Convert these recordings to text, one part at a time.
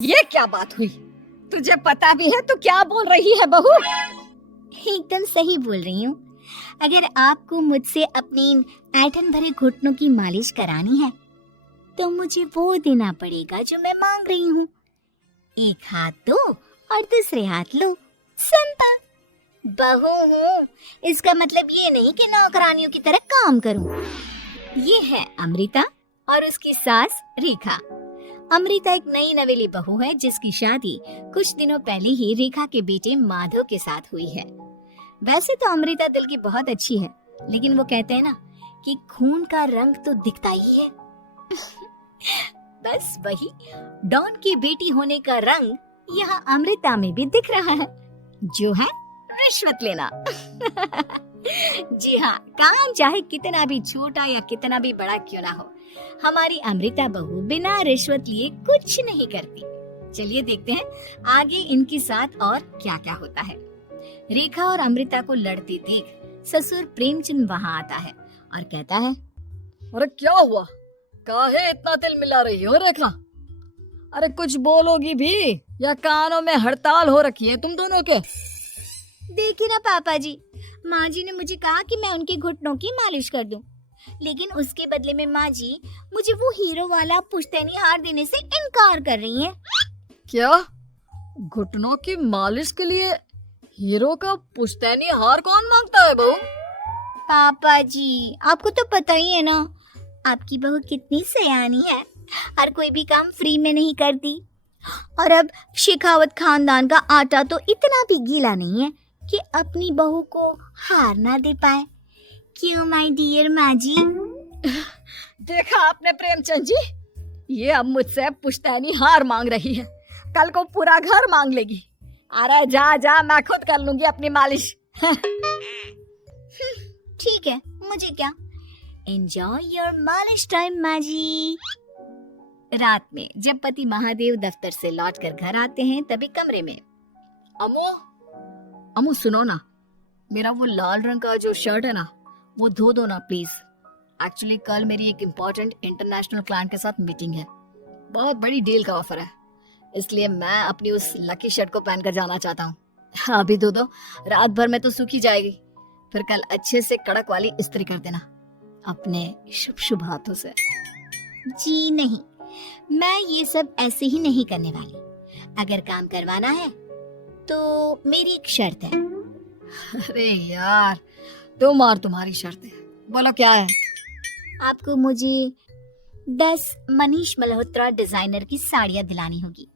ये क्या बात हुई? तुझे पता भी है तो क्या बोल रही है बहू? एकदम सही बोल रही हूँ। अगर आपको मुझसे अपनी इन ऐंठन भरे घुटनों की मालिश करानी है तो मुझे वो देना पड़ेगा जो मैं मांग रही हूँ। एक हाथ दो और दूसरे हाथ लो, संता। बहू हूँ, इसका मतलब ये नहीं कि नौकरानियों की तरह काम करूँ। ये है अमृता और उसकी सास रेखा। अमृता एक नई नवेली बहू है जिसकी शादी कुछ दिनों पहले ही रेखा के बेटे माधव के साथ हुई है। वैसे तो अमृता दिल की बहुत अच्छी है, लेकिन वो कहते हैं ना कि खून का रंग तो दिखता ही है। बस वही डॉन की बेटी होने का रंग यहाँ अमृता में भी दिख रहा है, जो है रिश्वत लेना। जी हाँ, काम चाहे कितना भी छोटा या कितना भी बड़ा क्यों ना हो, हमारी अमृता बहू बिना रिश्वत लिए कुछ नहीं करती। चलिए देखते हैं आगे इनके साथ और क्या क्या होता है। रेखा और अमृता को लड़ते देख ससुर प्रेमचंद वहाँ आता है और कहता है, अरे क्या हुआ? काहे इतना तिल मिला रही हो रेखा? अरे कुछ बोलोगी भी या कानों में हड़ताल हो रखी है तुम दोनों के? देखिए ना पापा जी, माँ जी ने मुझे कहा कि मैं उनके घुटनों की मालिश कर दूं, लेकिन उसके बदले में माँ जी मुझे वो हीरो वाला पुश्तैनी हार देने से इनकार कर रही हैं। क्या? घुटनों की मालिश के लिए हीरो का पुश्तैनी हार कौन मांगता है बहू? पापा जी, आपको तो पता ही है ना, आपकी बहू कितनी सयानी है, हर कोई भी काम फ्री में नहीं करती। और अब शेखावत खानदान का आटा तो इतना भी गीला नहीं है कि अपनी बहू को हार ना दे पाए। क्यों माय डियर माँ जी? देखा आपने प्रेमचंद जी, ये अब मुझसे पुश्तैनी हार मांग रही है, कल को पूरा घर मांग लेगी। अरे जा जा, मैं खुद कर लूंगी अपनी मालिश। ठीक है, मुझे क्या। एंजॉय योर मालिश टाइम माँ जी। रात में जब पति महादेव दफ्तर से लौटकर घर आते हैं तभी कमरे में, अमो अमो सुनो ना, मेरा वो लाल रंग का जो शर्ट है ना वो धो दो ना प्लीज। एक्चुअली कल मेरी एक इम्पोर्टेंट इंटरनेशनल क्लाइंट के साथ मीटिंग है, बहुत बड़ी डील का ऑफर है, इसलिए मैं अपनी उस लकी शर्ट को पहनकर जाना चाहता हूँ। अभी धो दो, रात भर में तो सूखी जाएगी, फिर कल अच्छे से कड़क वाली इस्त्री कर देना अपने शुभ शुभ हाथों से। जी नहीं, मैं ये सब ऐसे ही नहीं करने वाली। अगर काम करवाना है तो मेरी एक शर्त है। अरे यार, तुम और तुम्हारी शर्तें, बोलो क्या है? आपको मुझे 10 मनीष मल्होत्रा डिजाइनर की साड़ियाँ दिलानी होगी।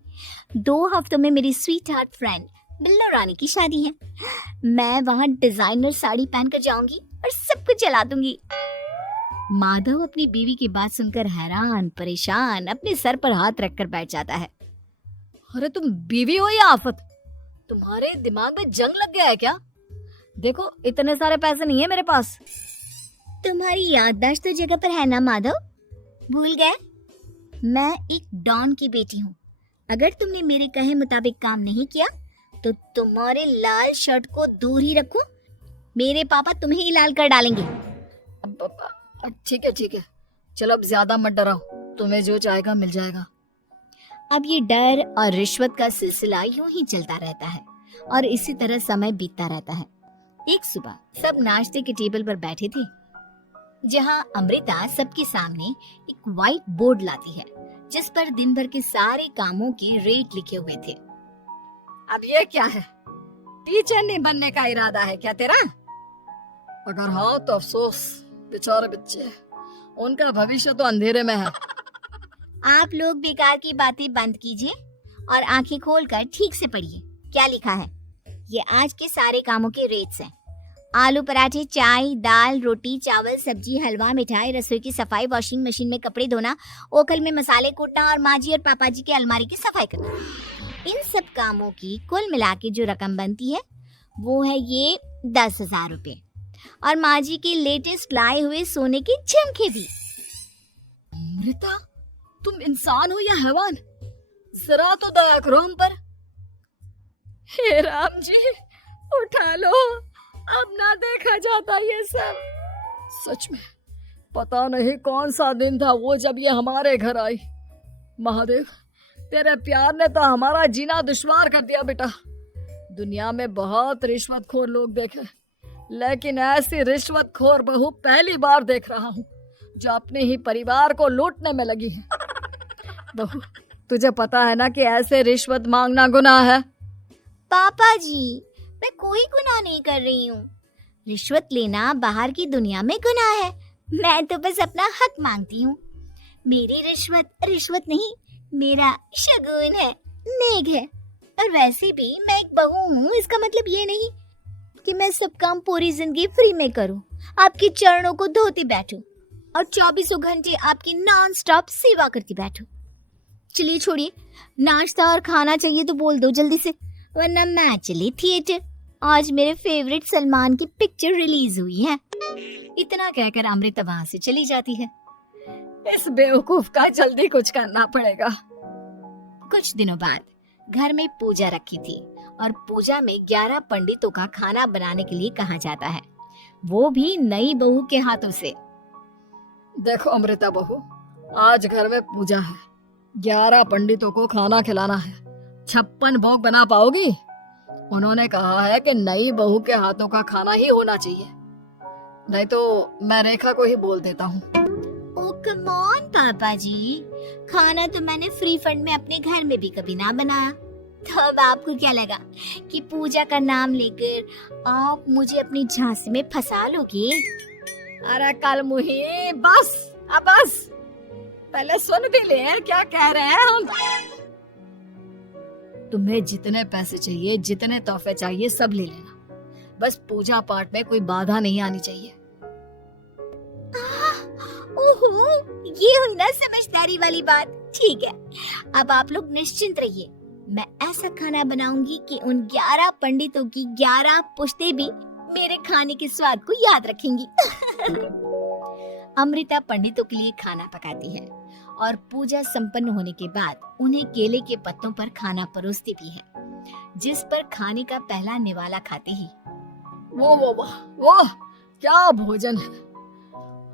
2 हफ्तों में मेरी स्वीट हार्ट फ्रेंड बिल्लो रानी की शादी है। मैं वहाँ डिजाइनर साड़ी पहनकर जाऊंगी और सबको जला दूंगी। माधव अपनी बीवी की बात सुनकर हैरान परेशान अपने सर पर हाथ रखकर बैठ जाता है। अरे तुम बीवी हो या आफत? तुम्हारे दिमाग में जंग लग गया है क्या? देखो इतने सारे पैसे नहीं है मेरे पास। तुम्हारी याददाश्त तो जगह पर है ना माधव, भूल गए? मैं एक डॉन की बेटी हूँ। अगर तुमने मेरे कहे मुताबिक काम नहीं किया तो तुम्हारे लाल शर्ट को दूर ही रखो। मेरे पापा तुम्हें ही लाल कर डालेंगे। ठीक है, चलो अब ज्यादा मत डराओ, तुम्हें जो चाहेगा मिल जाएगा। अब ये डर और रिश्वत का सिलसिला यूं ही चलता रहता है और इसी तरह समय बीतता रहता है। एक सुबह सब नाश्ते के टेबल पर बैठे थे, जहां अमृता सबके सामने एक व्हाइट बोर्ड लाती है जिस पर दिन भर के सारे कामों के रेट लिखे हुए थे। अब ये क्या है? टीचर नहीं बनने का इरादा है क्या तेरा? अगर हाँ तो अफसोस, बेचारे बच्चे, उनका भविष्य तो अंधेरे में है। आप लोग बेकार की बातें बंद कीजिए और आंखें खोलकर ठीक से पढ़िए क्या लिखा है। ये आज के सारे कामों के रेट्स हैं। आलू पराठे, चाय, दाल, रोटी, चावल, सब्जी, हलवा, मिठाई, रसोई की सफाई, वॉशिंग मशीन में कपड़े धोना, ओखल में मसाले कूटना और माँ जी और पापा जी के अलमारी की सफाई करना। इन सब कामों की कुल मिला के जो रकम बनती है वो है ये 10,000 रुपए और माँ जी के लेटेस्ट लाए हुए सोने के झुमके भी। अमृता, तुम इंसान हो या हैवान? जरा तो दया करो हम पर। हे राम जी, उठा लो, अब ना देखा जाता ये सब। सच में पता नहीं कौन सा दिन था वो जब ये हमारे घर आई। महादेव, तेरे प्यार ने तो हमारा जीना दुश्वार कर दिया बेटा। दुनिया में बहुत रिश्वतखोर लोग देखे, लेकिन ऐसी रिश्वतखोर बहू पहली बार देख रहा हूँ जो अपने ही परिवार को लूटने में लगी है। बहू, तुझे पता है ना कि ऐसे रिश्वत मांगना गुनाह है। पापा जी, मैं कोई गुनाह नहीं कर रही हूँ। रिश्वत लेना बाहर की दुनिया में गुनाह है, मैं तो बस अपना हक मांगती हूँ। मेरी रिश्वत रिश्वत नहीं, मेरा शगुन है, नेक है। और वैसे भी मैं एक बहू हूँ, इसका मतलब ये नहीं कि मैं सब काम पूरी जिंदगी फ्री में करूँ, आपके चरणों को धोती बैठूं और 24 घंटे आपकी नॉन स्टॉप सेवा करती बैठूं। चलिए छोड़िए, नाश्ता और खाना चाहिए तो बोल दो जल्दी से, वरना मैं चली थिएटर। आज मेरे फेवरेट सलमान की पिक्चर रिलीज हुई है। इतना कहकर अमृता वहां से चली जाती है। इस बेवकूफ का जल्दी कुछ करना पड़ेगा। कुछ दिनों बाद घर में पूजा रखी थी और पूजा में 11 पंडितों का खाना बनाने के लिए कहा जाता है, वो भी नई बहू के हाथों से। देखो अमृता बहू, आज घर में पूजा है, 11 पंडितों को खाना खिलाना है। 56 भोग बना पाओगी? उन्होंने कहा है कि नई बहू के हाथों का खाना ही होना चाहिए, नहीं तो मैं रेखा को ही बोल देता हूँ। ओ कम ऑन पापा जी, खाना तो मैंने फ्री फंड में अपने घर में भी कभी ना बनाया, तो अब आपको क्या लगा कि पूजा का नाम लेकर आप मुझे अपनी झांसी में फंसा लोगे? अरे कल मुही, बस अब बस, पहले सुन भी ले क्या कह रहे हैं हम। तुम्हें जितने पैसे चाहिए, जितने तोहफे चाहिए, सब ले लेना, बस पूजा पाठ में कोई बाधा नहीं आनी चाहिए। ओहो, ये हुई ना समझदारी वाली बात। ठीक है, अब आप लोग निश्चिंत रहिए, मैं ऐसा खाना बनाऊंगी कि उन 11 पंडितों की 11 पुश्तें भी मेरे खाने के स्वाद को याद रखेंगी। अमृता पंडितों के लिए खाना पकाती है और पूजा संपन्न होने के बाद उन्हें केले के पत्तों पर खाना परोसती भी है, जिस पर खाने का पहला निवाला खाते ही वो क्या भोजन है।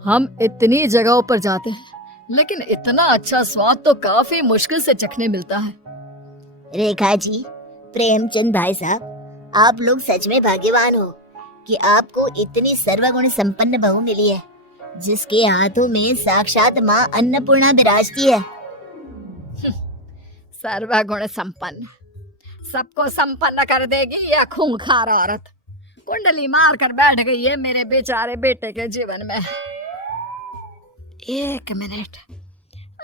हम इतनी जगहों पर जाते हैं, लेकिन इतना अच्छा स्वाद तो काफी मुश्किल से चखने मिलता है। रेखा जी, प्रेमचंद भाई साहब, आप लोग सच में भाग्यवान हो कि आपको इतनी सर्वगुण संपन्न बहू मिली है, जिसके हाथों में साक्षात माँ अन्नपूर्णा विराजती है। सर्वगुण संपन्न, सबको संपन्न कर देगी यह खूंखार औरत। कुंडली मार कर बैठ गई है मेरे बेचारे बेटे के जीवन में। एक मिनट,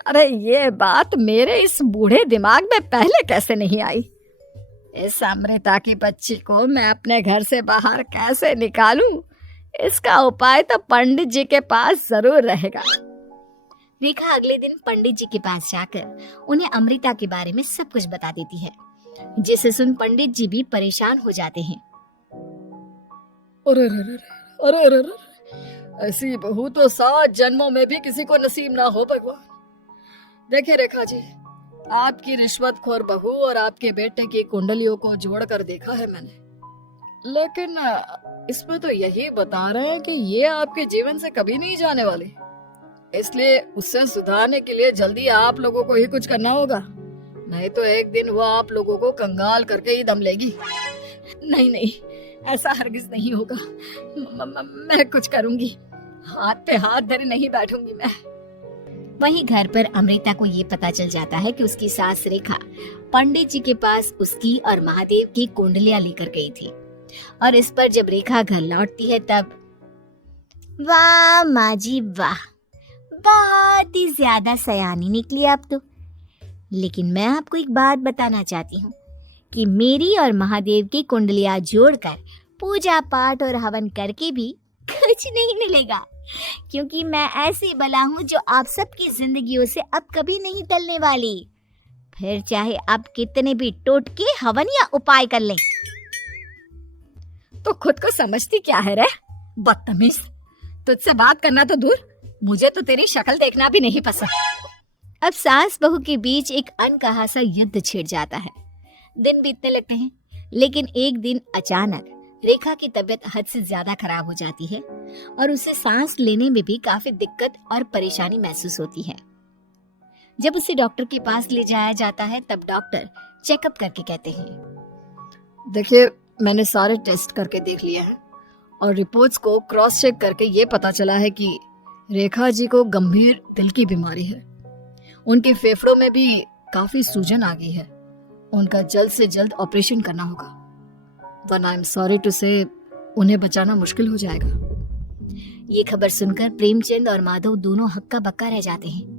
अरे ये बात मेरे इस बूढ़े दिमाग में पहले कैसे नहीं आई? इस अमृता की बच्ची को मैं अपने घर से बाहर कैसे निकालूं? इसका उपाय तो पंडित जी के पास जरूर रहेगा। रेखा अगले दिन पंडित जी के पास जाकर उन्हें अमृता के बारे में सब कुछ बता देती है, जिसे सुन पंडित जी भी परेशान हो जाते हैं। अरे अरे अरे अरे अरे, ऐसी बहू तो 7 जन्मों में भी किसी को नसीब ना हो भगवान। देखिए रेखा जी, आपकी रिश्वतखोर बहू और आपके बेटे की कुंडलियों को जोड़कर देखा है मैंने, लेकिन इसमें तो यही बता रहे हैं कि ये आपके जीवन से कभी नहीं जाने वाली। इसलिए उससे सुधारने के लिए जल्दी आप लोगों को ही कुछ करना होगा, नहीं तो एक दिन वो आप लोगों को कंगाल करके ही दम लेगी। नहीं नहीं, ऐसा हरगिज नहीं होगा। मैं कुछ करूंगी, हाथ पे हाथ धरे नहीं बैठूंगी मैं। वहीं घर पर अमृता को ये पता चल जाता है कि उसकी सास रेखा पंडित जी के पास उसकी और महादेव की कुंडलियां लेकर गई थी, और इस पर जब रेखा घर लौटती है तब, वाह माँ जी वाह, बहुत ही ज्यादा सयानी निकली आप तो। लेकिन मैं आपको एक बात बताना चाहती हूँ कि मेरी और महादेव की कुंडलियां जोड़कर पूजा पाठ और हवन करके भी कुछ नहीं मिलेगा, क्योंकि मैं ऐसी बला हूँ जो आप सबकी जिंदगियों से अब कभी नहीं टलने वाली, फिर चाहे आप कितने भी टोटके हवन या उपाय कर लें। तो खुद को समझती क्या है रे बदतमीज, तुझसे बात करना तो दूर, मुझे तो तेरी शक्ल देखना भी नहीं पसंद। अब सास बहू के बीच एक अनकहा सा युद्ध छिड़ जाता है। दिन बीतने लगते हैं, लेकिन एक दिन अचानक रेखा की तबीयत हद से ज्यादा खराब हो जाती है और उसे सांस लेने में भी काफी दिक्कत और परेशानी महसूस होती है। जब उसे डॉक्टर के पास ले जाया जाता है तब डॉक्टर चेकअप करके कहते हैं, देखिए, मैंने सारे टेस्ट करके देख लिए हैं और रिपोर्ट्स को क्रॉस चेक करके ये पता चला है कि रेखा जी को गंभीर दिल की बीमारी है। उनके फेफड़ों में भी काफी सूजन आ गई है। उनका जल्द से जल्द ऑपरेशन करना होगा, वरना आई एम सॉरी टू से उन्हें बचाना मुश्किल हो जाएगा। ये खबर सुनकर प्रेमचंद और माधव दोनों हक्का बक्का रह जाते हैं।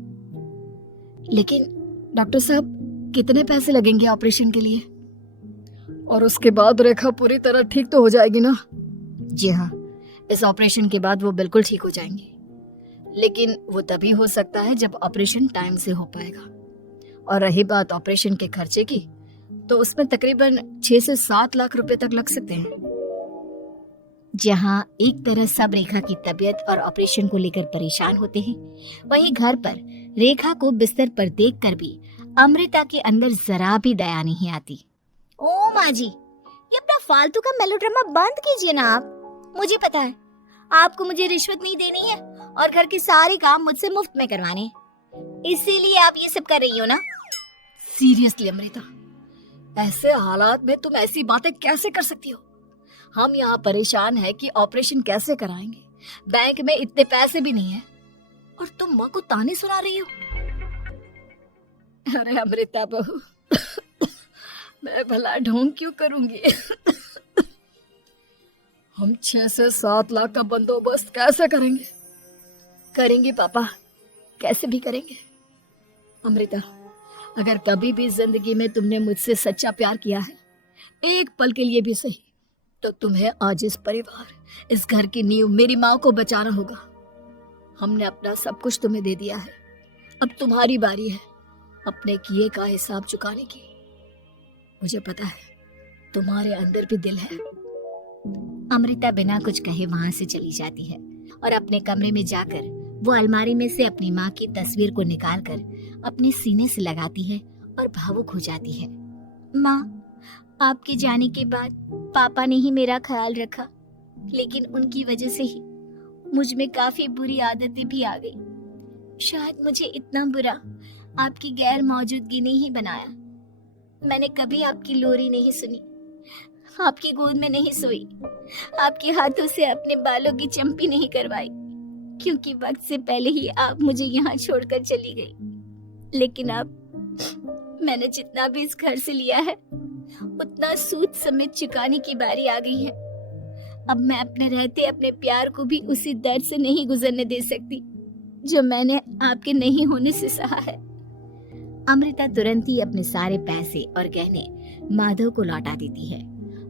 लेकिन डॉक्टर साहब, कितने पैसे लगेंगे ऑपरेशन के लिए? और उसके बाद रेखा पूरी तरह ठीक तो हो जाएगी ना? जी हाँ, इस ऑपरेशन के बाद वो बिल्कुल ठीक हो जाएंगी, लेकिन वो तभी हो सकता है जब ऑपरेशन टाइम से हो पाएगा। और रही बात ऑपरेशन के खर्चे की, तो उसमें तकरीबन 6 से 7 लाख रुपए तक लग सकते हैं। जहां एक तरह सब रेखा की तबीयत और ऑपरेशन को लेकर परेशान होते हैं, वहीं घर पर रेखा को बिस्तर पर देखकर भी अमृता के अंदर जरा भी दया नहीं आती। ओ माँ जी, ये अपना फालतू का मेलोड्रामा बंद कीजिए ना आप। मुझे पता है आपको मुझे रिश्वत नहीं देनी है और घर के सारे काम मुझसे मुफ्त में करवाने हैं, इसीलिए आप ये सब कर रही हो ना। सीरियसली अमृता, ऐसे हालात में तुम ऐसी बातें कैसे कर सकती हो? हम यहाँ परेशान हैं कि ऑपरेशन कैसे कराएंगे, बैंक में इतने पैसे भी नहीं है, और तुम माँ को ताने सुना रही हो। अरे अमृता बहू, मैं भला ढोंग क्यों करूंगी? हम 6 से 7 लाख का बंदोबस्त कैसे करेंगे? करेंगे पापा, कैसे भी करेंगे। अमृता, अगर कभी भी जिंदगी में तुमने मुझसे सच्चा प्यार किया है, एक पल के लिए भी सही, तो तुम्हें आज इस परिवार, इस घर की नींव, मेरी माँ को बचाना होगा। हमने अपना सब कुछ तुम्हें दे दिया है, अब तुम्हारी बारी है अपने किए का हिसाब चुकाने की। मुझे पता है तुम्हारे अंदर भी दिल है। अमृता बिना कुछ कहे वहां से चली जाती है और अपने कमरे में जाकर वो अलमारी में से अपनी माँ की तस्वीर को निकालकर अपने सीने से लगाती है और भावुक हो जाती है। माँ, आपके जाने के बाद पापा ने ही मेरा ख्याल रखा, लेकिन उनकी वजह से ही मुझ में काफी बुरी आदतें भी आ गई। शायद मुझे इतना बुरा आपकी गैर मौजूदगी ने ही बनाया। मैंने कभी आपकी लोरी नहीं सुनी, आपकी गोद में नहीं सोई, आपके हाथों से अपने बालों की चंपी नहीं करवाई, क्योंकि वक्त से पहले ही आप मुझे यहाँ छोड़कर चली गई। लेकिन अब मैंने जितना भी इस घर से लिया है, उतना सूद समेत चुकाने की बारी आ गई है। अब मैं अपने रहते अपने प्यार को भी उसी दर्द से नहीं गुजरने दे सकती जो मैंने आपके नहीं होने से सहा है। अमृता तुरंत ही अपने सारे पैसे और गहने माधव को लौटा देती है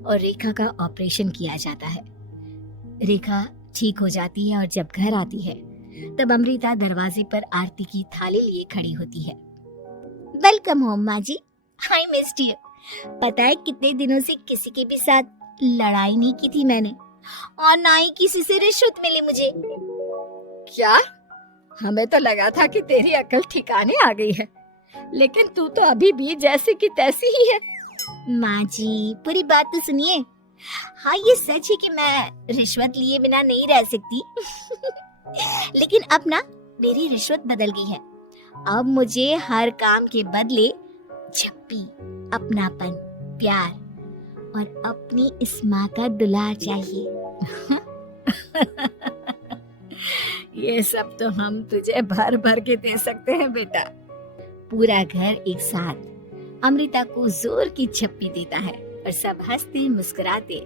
और रेखा का ऑपरेशन किया जाता है। रेखा ठीक हो जाती है और जब घर आती है तब अमृता दरवाजे पर आरती की थाली लिए खड़ी होती है। वेलकम होम माँ जी, आई मिस्ड यू। पता है कितने दिनों से किसी के भी साथ लड़ाई नहीं की थी मैंने, और ना ही किसी से रिश्वत मिली मुझे। क्या? हमें तो लगा था कि तेरी अकल ठिकाने आ गई है, लेकिन तू तो अभी भी जैसी की तैसी ही है। माँ जी, पूरी बात तो सुनिए। हाँ, ये सच है कि मैं रिश्वत लिए बिना नहीं रह सकती। लेकिन अब ना मेरी रिश्वत बदल गई है। अब मुझे हर काम के बदले झप्पी, अपनापन, प्यार और अपनी इस माँ का दुलार चाहिए। ये सब तो हम तुझे भर भर के दे सकते हैं बेटा। पूरा घर एक साथ अमृता को जोर की झप्पी देता है और सब हंसते मुस्कुराते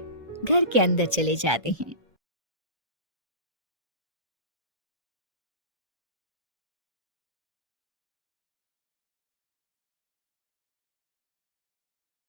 घर के अंदर चले जाते हैं।